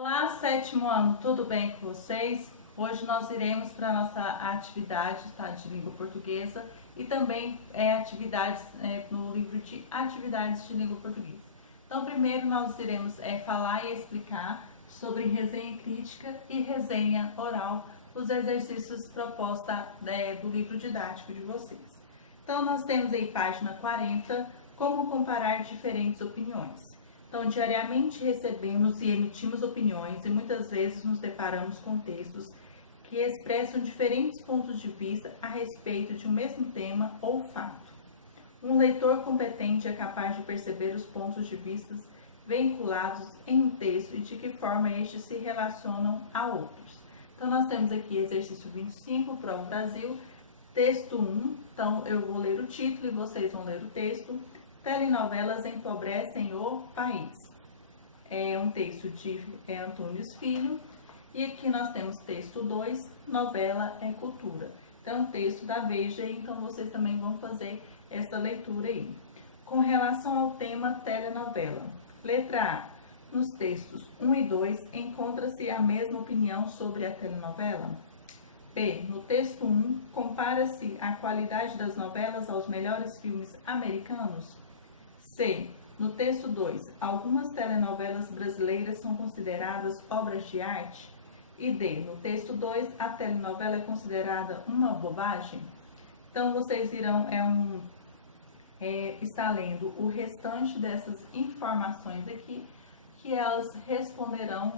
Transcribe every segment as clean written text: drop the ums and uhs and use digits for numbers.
Olá, sétimo ano, tudo bem com vocês? Hoje nós iremos para a nossa atividade, tá, de língua portuguesa e também atividades no livro de atividades de língua portuguesa. Então, primeiro nós iremos falar e explicar sobre resenha crítica e resenha oral, os exercícios propostos do livro didático de vocês. Então, nós temos aí página 40, como comparar diferentes opiniões. Então, diariamente recebemos e emitimos opiniões e muitas vezes nos deparamos com textos que expressam diferentes pontos de vista a respeito de um mesmo tema ou fato. Um leitor competente é capaz de perceber os pontos de vista vinculados em um texto e de que forma estes se relacionam a outros. Então, nós temos aqui exercício 25, Prova Brasil, texto 1. Então, eu vou ler o título e vocês vão ler o texto. Telenovelas empobrecem o país. É um texto de Antônio Filho. E aqui nós temos texto 2, novela é cultura. Então, texto da Veja, então vocês também vão fazer essa leitura aí. Com relação ao tema telenovela. Letra A. Nos textos 1 e 2, encontra-se a mesma opinião sobre a telenovela? B. No texto 1, compara-se a qualidade das novelas aos melhores filmes americanos? C. No texto 2, algumas telenovelas brasileiras são consideradas obras de arte? E D. No texto 2, a telenovela é considerada uma bobagem? Então, vocês irão estar lendo o restante dessas informações aqui, que elas responderão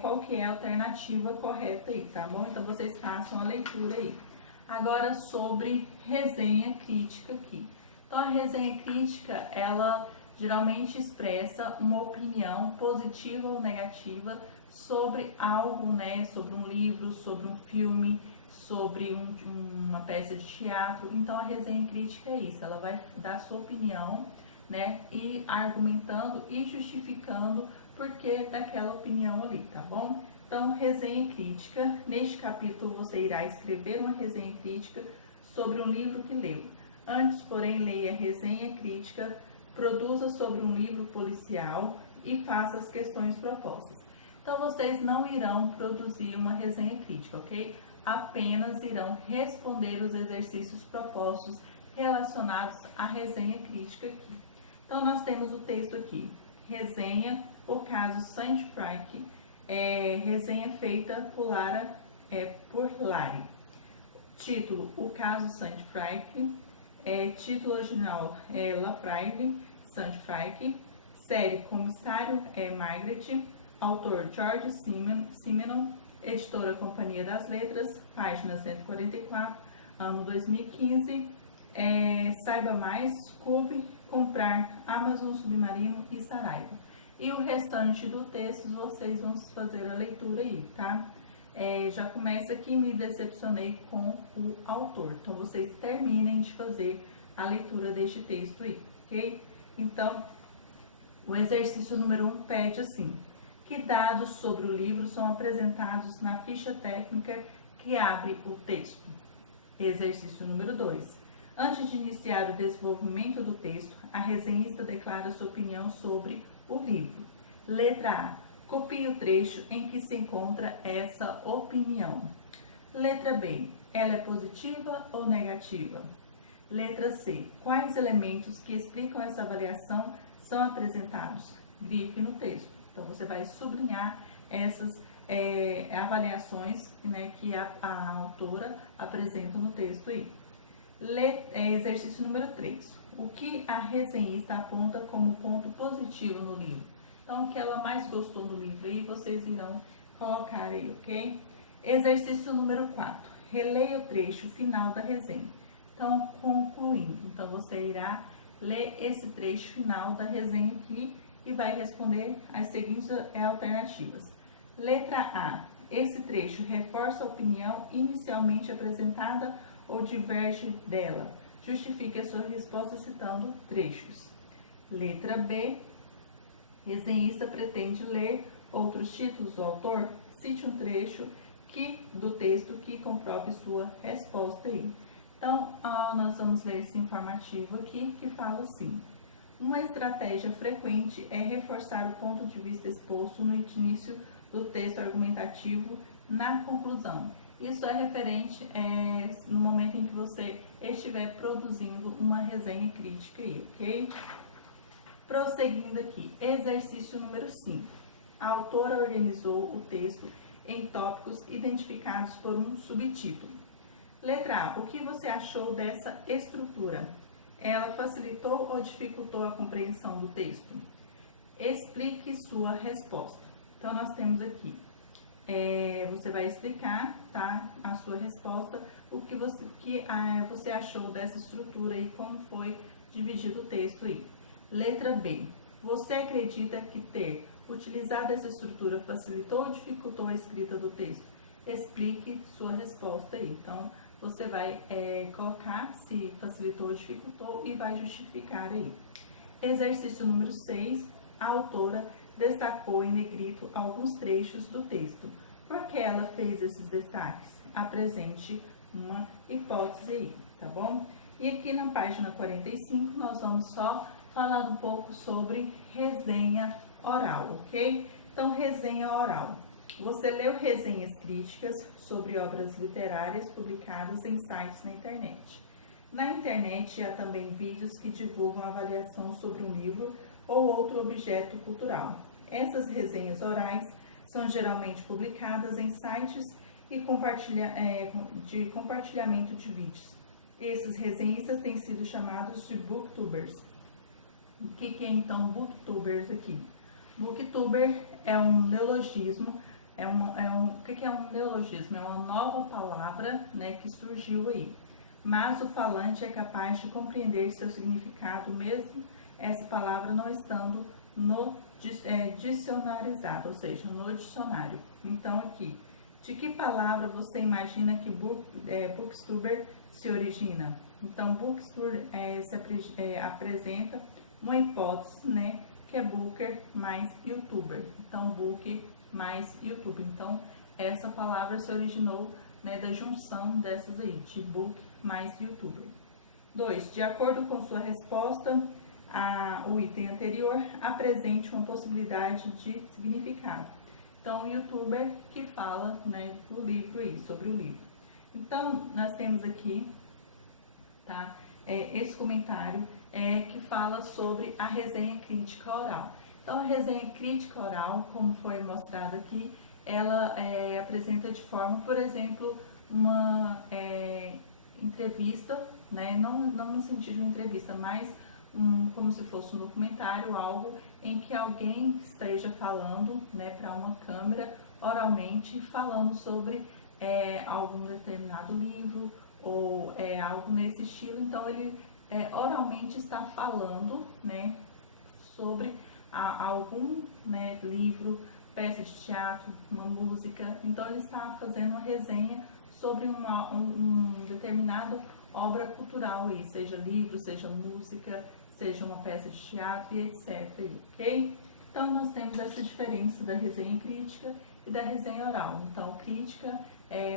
qual que é a alternativa correta aí, tá bom? Então, vocês façam a leitura aí. Agora, sobre resenha crítica aqui. Então, a resenha crítica, ela geralmente expressa uma opinião positiva ou negativa sobre algo, né? Sobre um livro, sobre um filme, sobre uma peça de teatro. Então, a resenha crítica é isso, ela vai dar sua opinião, né? E argumentando e justificando porquê daquela opinião ali, tá bom? Então, resenha crítica. Neste capítulo, você irá escrever uma resenha crítica sobre um livro que leu. Antes, porém, leia a resenha crítica, produza sobre um livro policial e faça as questões propostas. Então, vocês não irão produzir uma resenha crítica, ok? Apenas irão responder os exercícios propostos relacionados à resenha crítica aqui. Então, nós temos o texto aqui. Resenha, o caso Sandfreik, resenha feita por Lari. Título, o caso Sandfreik. Título original Lapride, Sandfreik. Série Comissário Margaret. Autor George Simenon. Editora Companhia das Letras. Página 144, ano 2015. Saiba mais, Cube, comprar, Amazon, Submarino e Saraiva. E o restante do texto vocês vão fazer a leitura aí, tá? Já começa aqui, me decepcionei com o autor. Então, vocês terminem de fazer a leitura deste texto aí, ok? Então, o exercício número 1 pede assim: que dados sobre o livro são apresentados na ficha técnica que abre o texto? Exercício número 2. Antes de iniciar o desenvolvimento do texto, a resenhista declara sua opinião sobre o livro. Letra A. Copie o trecho em que se encontra essa opinião. Letra B. Ela é positiva ou negativa? Letra C. Quais elementos que explicam essa avaliação são apresentados? Grife no texto. Então, você vai sublinhar essas avaliações, né, que a autora apresenta no texto aí. Exercício número 3. O que a resenhista aponta como ponto positivo no livro? Então, o que ela mais gostou do livro aí, vocês irão colocar aí, ok? Exercício número 4. Releia o trecho final da resenha. Então, concluindo. Então, você irá ler esse trecho final da resenha aqui e vai responder as seguintes alternativas. Letra A. Esse trecho reforça a opinião inicialmente apresentada ou diverge dela? Justifique a sua resposta citando trechos. Letra B. Resenhista pretende ler outros títulos do autor? Cite um trecho do texto que comprove sua resposta aí. Então, nós vamos ler esse informativo aqui que fala assim: Uma estratégia frequente é reforçar o ponto de vista exposto no início do texto argumentativo na conclusão. Isso é referente no momento em que você estiver produzindo uma resenha crítica aí, ok? Prosseguindo aqui, exercício número 5. A autora organizou o texto em tópicos identificados por um subtítulo. Letra A. O que você achou dessa estrutura? Ela facilitou ou dificultou a compreensão do texto? Explique sua resposta. Então, nós temos aqui, você vai explicar, tá, a sua resposta, o que você achou dessa estrutura e como foi dividido o texto aí. Letra B. Você acredita que ter utilizado essa estrutura facilitou ou dificultou a escrita do texto? Explique sua resposta aí. Então, você vai colocar se facilitou ou dificultou e vai justificar aí. Exercício número 6. A autora destacou em negrito alguns trechos do texto. Por que ela fez esses destaques? Apresente uma hipótese aí, tá bom? E aqui na página 45 nós vamos só falar um pouco sobre resenha oral, ok? Então, resenha oral. Você leu resenhas críticas sobre obras literárias publicadas em sites na internet. Na internet há também vídeos que divulgam avaliação sobre um livro ou outro objeto cultural. Essas resenhas orais são geralmente publicadas em sites e de compartilhamento de vídeos. Esses resenhistas têm sido chamados de booktubers. O que é então booktubers aqui? Booktuber é um neologismo. O que é um neologismo? É uma nova palavra, né, que surgiu aí. Mas o falante é capaz de compreender seu significado, mesmo essa palavra não estando dicionarizada, ou seja, no dicionário. Então, aqui, de que palavra você imagina que booktuber se origina? Então, booktuber apresenta uma hipótese, né, que é booker mais youtuber. Então, book mais YouTube. Então, essa palavra se originou, né, da junção dessas aí, de book mais YouTuber. 2. De acordo com sua resposta o item anterior, apresente uma possibilidade de significado. Então, YouTuber que fala, né, do livro aí, sobre o livro. Então, nós temos aqui, tá, esse comentário que fala sobre a resenha crítica oral. Então, a resenha crítica oral, como foi mostrado aqui, ela apresenta de forma, por exemplo, uma entrevista, né? Não no sentido de entrevista, mas como se fosse um documentário, algo em que alguém esteja falando, né, para uma câmera, oralmente, falando sobre algum determinado livro ou algo nesse estilo. Então, ele oralmente está falando, né, sobre algum, né, livro, peça de teatro, uma música. Então, ele está fazendo uma resenha sobre uma determinada obra cultural, aí, seja livro, seja música, seja uma peça de teatro e etc. Ok? Então, nós temos essa diferença da resenha crítica e da resenha oral. Então, crítica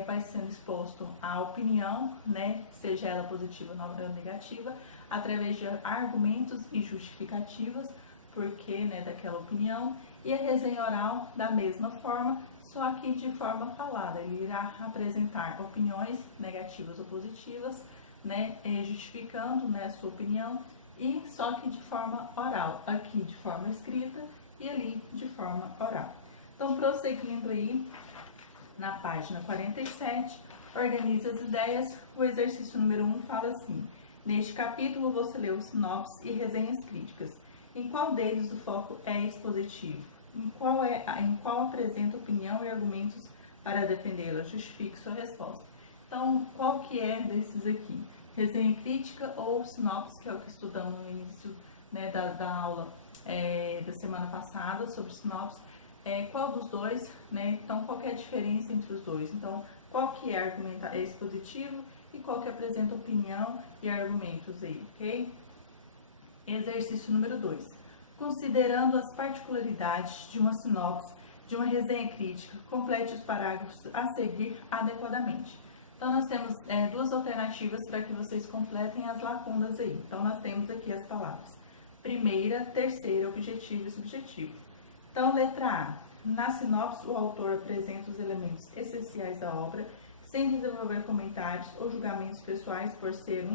vai sendo exposto à opinião, né, seja ela positiva ou negativa, através de argumentos e justificativas, porque, né, daquela opinião, e a resenha oral da mesma forma, só que de forma falada. Ele irá apresentar opiniões negativas ou positivas, né, justificando, né, a sua opinião, e só que de forma oral, aqui de forma escrita e ali de forma oral. Então, prosseguindo aí na página 47, organize as ideias. O exercício número 1 fala assim: neste capítulo você leu sinopse e resenhas críticas. Em qual deles o foco é expositivo? Em qual apresenta opinião e argumentos para defendê-la? Justifique sua resposta. Então, qual que é desses aqui? Resenha crítica ou sinopse, que é o que estudamos no início, né, da aula da semana passada sobre sinopse. Qual dos dois, né? Então, qual que é a diferença entre os dois? Então, qual que é expositivo e qual que apresenta opinião e argumentos aí, ok? Exercício número 2. Considerando as particularidades de uma sinopse, de uma resenha crítica, complete os parágrafos a seguir adequadamente. Então, nós temos duas alternativas para que vocês completem as lacunas aí. Então, nós temos aqui as palavras primeira, terceira, objetivo e subjetivo. Então, letra A. Na sinopse, o autor apresenta os elementos essenciais da obra, sem desenvolver comentários ou julgamentos pessoais por ser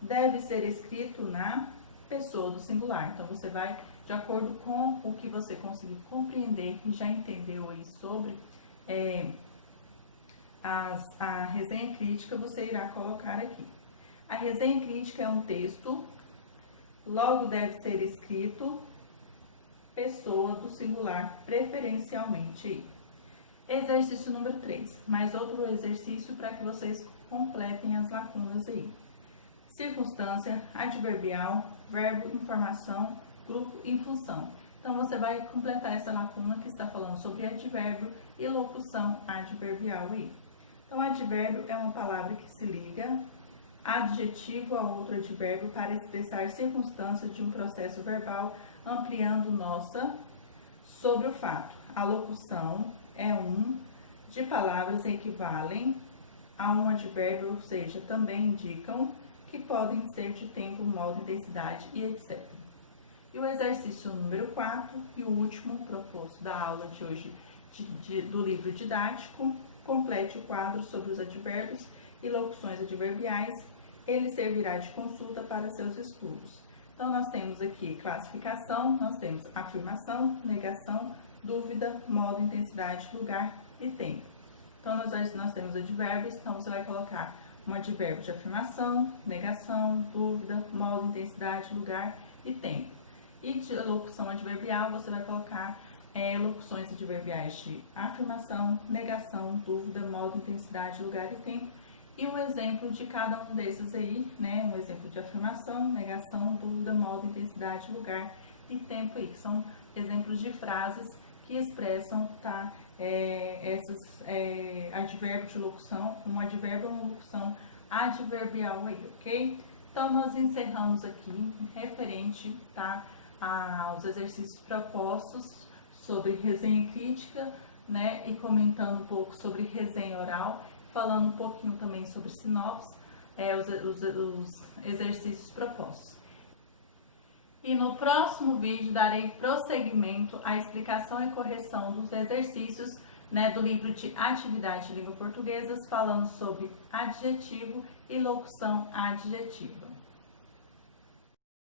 deve ser escrito na pessoa do singular. Então, você vai, de acordo com o que você conseguir compreender e já entendeu aí sobre a resenha crítica, você irá colocar aqui. A resenha crítica é um texto, logo deve ser escrito pessoa do singular, preferencialmente. Exercício número 3. Mais outro exercício para que vocês completem as lacunas aí. Circunstância, adverbial, verbo, informação, grupo e função. Então, você vai completar essa lacuna que está falando sobre advérbio e locução adverbial aí. Então, advérbio é uma palavra que se liga adjetivo a outro advérbio para expressar circunstâncias de um processo verbal, ampliando nossa sobre o fato. A locução é de palavras equivalem a um advérbio, ou seja, também indicam que podem ser de tempo, modo, intensidade e etc. E o exercício número 4 e o último proposto da aula de hoje do livro didático, complete o quadro sobre os advérbios e locuções adverbiais. Ele servirá de consulta para seus estudos. Então, nós temos aqui classificação, nós temos afirmação, negação, dúvida, modo, intensidade, lugar e tempo. Então, nós temos advérbios, então você vai colocar um advérbio de afirmação, negação, dúvida, modo, intensidade, lugar e tempo. E de locução adverbial, você vai colocar locuções adverbiais de afirmação, negação, dúvida, modo, intensidade, lugar e tempo. E um exemplo de cada um desses aí, né? Um exemplo de afirmação, negação, dúvida, modo, intensidade, lugar e tempo aí, que são exemplos de frases que expressam, tá? Esses advérbios de locução, um advérbio ou uma locução adverbial aí, ok? Então, nós encerramos aqui referente, tá? Aos exercícios propostos sobre resenha crítica, né? E comentando um pouco sobre resenha oral, falando um pouquinho também sobre sinopse, os exercícios propostos. E no próximo vídeo darei prosseguimento à explicação e correção dos exercícios, né, do livro de Atividade de Língua Portuguesa, falando sobre adjetivo e locução adjetiva.